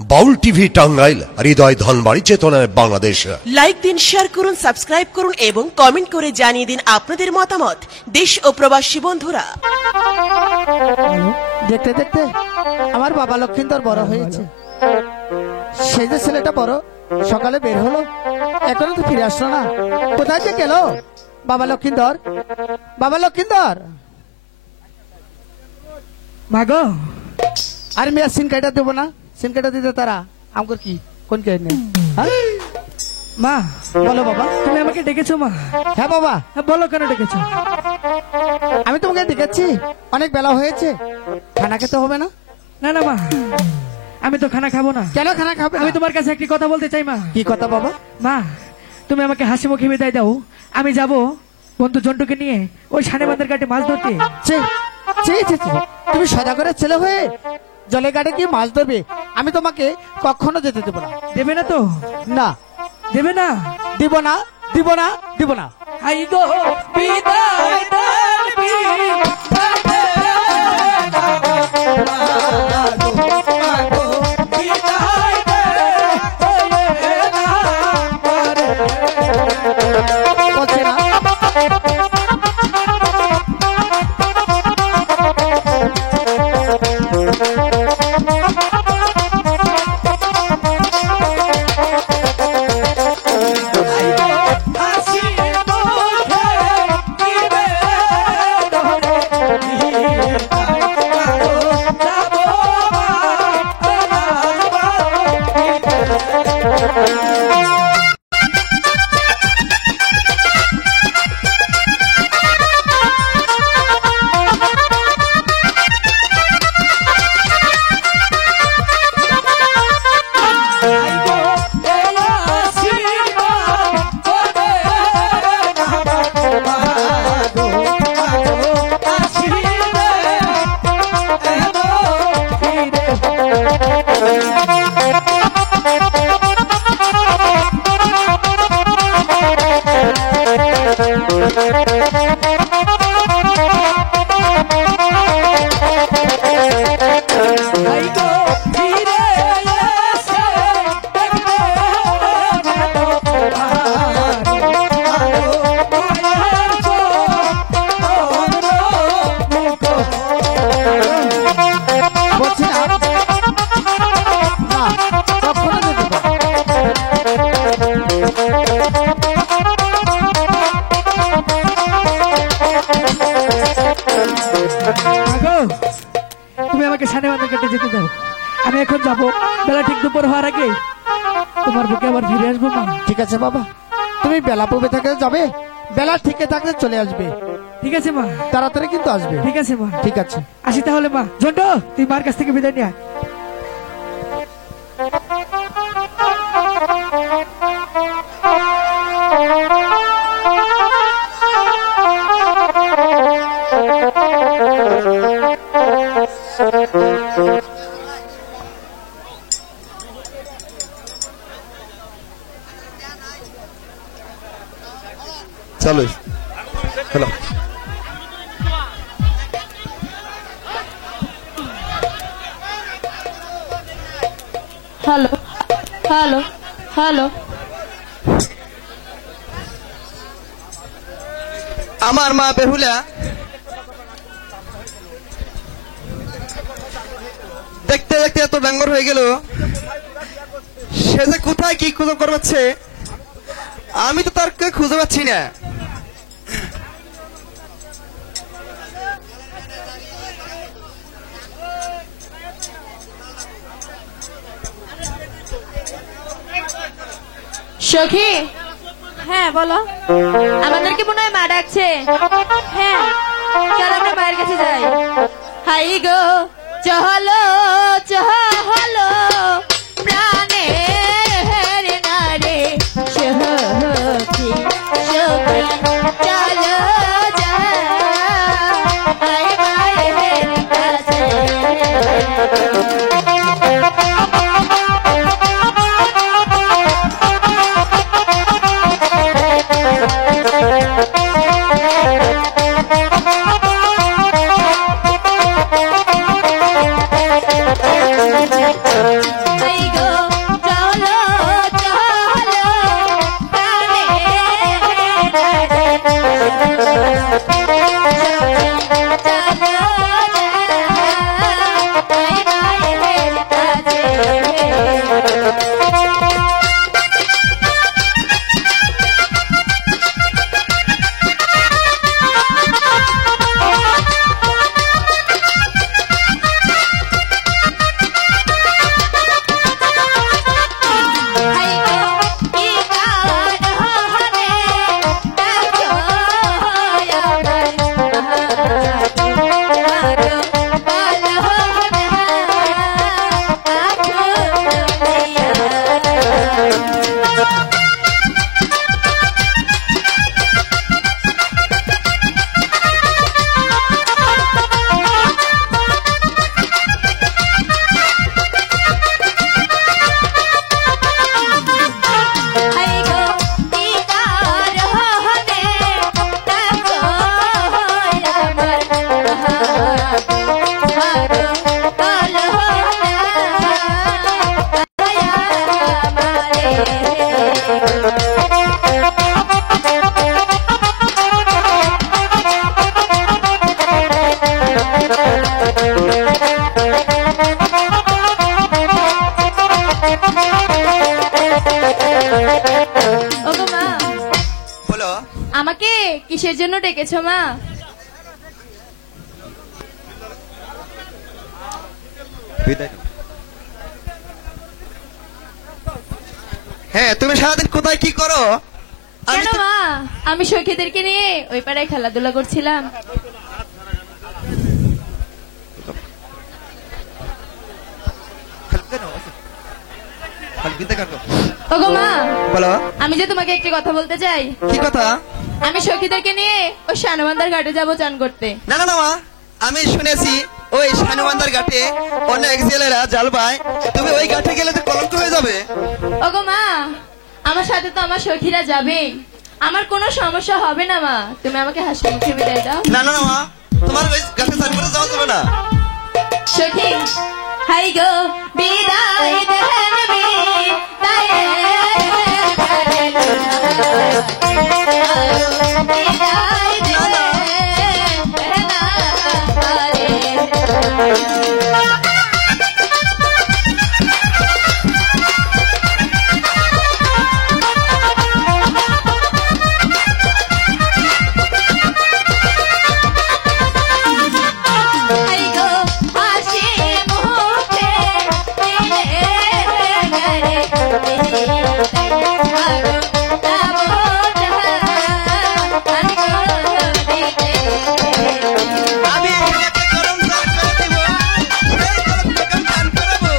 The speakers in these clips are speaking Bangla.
বাউল টিভি টাঙ্গাইল, হৃদয় ধনবাড়ি, চেতনায় বাংলাদেশ। লাইক দিন, শেয়ার করুন, সাবস্ক্রাইব করুন এবং কমেন্ট করে জানিয়ে দিন আপনাদের মতামত। দেশ ও প্রবাসী বন্ধুরা, দেখতে দেখতে আমার বাবা লক্ষ্মীন্দর বড় হয়েছে। সেই যে ছেলেটা বড় সকালে বের হলো, এখনো তো ফিরে আসলো না। কোথায় যে গেল বাবা লক্ষ্মীন্দর? বাবা লক্ষ্মীন্দর, মাগো আর মেয়ে সিন কাটা দেবো না? সিন কাটা দিতে তারা আমার কি কোন কে নেই? মা বলো বাবা, তুমি আমাকে ডেকেছো মা? হ্যাঁ বাবা। হ্যাঁ বলো, কেন ডেকেছো? আমি তোমাকে ডেকেছি, অনেক বেলা হয়েছে, খানা খেতে হবে না? না না মা, আমি তো খানা খাবো না। কেন খানা খাবে? আমি তোমার কাছে একটি কথা বলতে চাই মা। কি কথা বাবা? মা, তুমি আমাকে হাসি মুখে বিদায় দাও। আমি যাব বন্ধু জন্টুকে নিয়ে ওই সানেবান্ধের ঘাটে মাছ ধরতে। তুমি সদাগরের ছেলে হয়ে জলে ঘাটে গিয়ে মাছ ধরবে? আমি তোমাকে কখনো যেতে দেবো না। দেবে না তো? না দেবে না? দিব না, দিব না, দিব না। আই গো বিদায় বলছে না তুমি আমাকে সানেবান্ধের ঘাটে যেতে দাও। আমি এখন যাবো, বেলা ঠিক দুপুর হওয়ার আগে তোমার বুকে আবার ফিরে আসবো মা। ঠিক আছে বাবা, তুমি বেলা পড়বে থাকলে যাবে, বেলা ঠিকই থাকলে চলে আসবে। ঠিক আছে মা, তাড়াতাড়ি কিন্তু আসবে। ঠিক আছে মা। ঠিক আছে, আসি তাহলে মা। জন্টু, তুই মার কাছ থেকে বিদায় নিয়ে আয়। চলো, হ্যালো। হ্যালো হ্যালো হ্যালো, আমার মা বেহুলা দেখতে দেখতে এত ডাঙ্গর হয়ে গেল, সে যে কোথায় কি খুঁজে করছে আমি তো তার খুঁজে পাচ্ছি না। সখী, হ্যাঁ বলো। আমাদেরকে মনে হয় মা ডাকছে। হ্যাঁ চল আমরা মায়ের কাছে যাই। হাই গো চহলো চহলো প্রাণে হেরে নারে সখী সখী চলো যাই মায়ের কাছে। ওগো মা, বলো। আমাকে কিসের জন্য ডেকেছো মা? হ্যাঁ, তুমি সারাদিন কোথায় কি করো? আমি কেন তো- মা? আমি সখীদেরকে নিয়ে ওই পাড়ায় খেলাধুলা করছিলাম। ওগো মা, বলো। আমি যে তোমাকে একটি কথা বলতে চাই। কি কথা? আমি সখীদেরকে নিয়ে ওই শানবান্দার ঘাটে যাবো চান করতে। না না না মা, আমি শুনেছি ওই শানুমান্দার ঘাটে অনেক জেলেরা জাল পায়, তুমি ওই ঘাটে গেলে তো কলঙ্ক হয়ে যাবে। ওগো মা, আমার সাথে তো আমার সখীরা যাবে, আমার কোনো সমস্যা হবে না মা। তুমি আমাকে হাসি মুখে বিদায় দাও। না না না মা, তোমার ওই ঘাটে চান করে যাওয়া যাবে না। সখী, হাই গো বিদায় দেন বিদায় বিদায় দেন হাই গো হাসি মুখে আমি এখানে একটা গরম চান করে দিব, সেই গরম থেকে চান করাবো।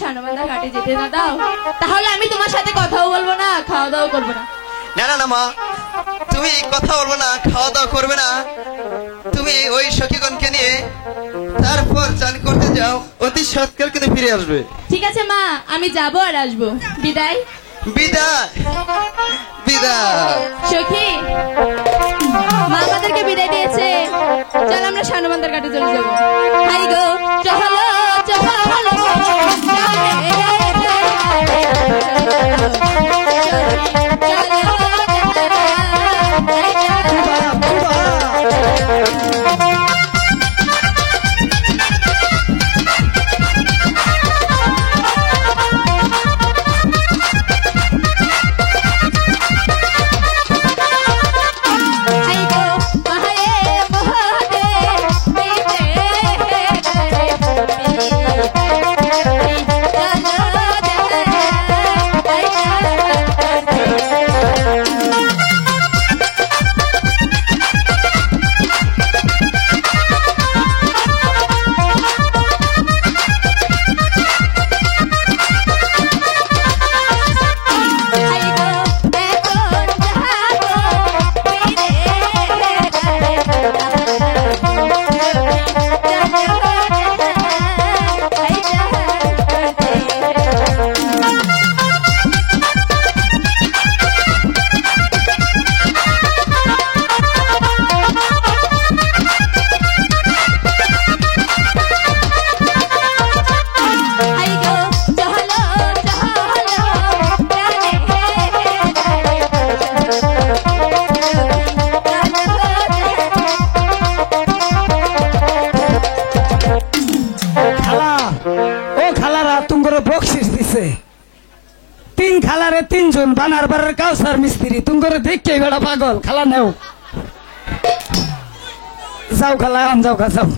শানবান্দার ঘাটে যেতে না দাও, তাহলে আমি তোমার সাথে কথাও বলবো না, খাওয়া দাওয়া করবো না। না না না মা, তুমি কথা বলবে না, খাওয়া দাওয়া করবে না, তুমি ওই সখীগণকে নিয়ে তারপর চান করতে যাও, অতি সৎকার কিন্তু ফিরে আসবে। ঠিক আছে মা, আমি যাবো আর আসবো। বিদায়। বিদায় বিদায়। সখী, মা আমাদেরকে বিদায় দিয়েছে, চল আমরা শানবান্দার ঘাটে চলে যাবো। হাই গো চলো চলো খালারে তিনজন বানার বারের কাউসার মিস্ত্রি তুমি করে দেখে বেড়া পাগল খালা নেও যাও খালা যাও খা যাও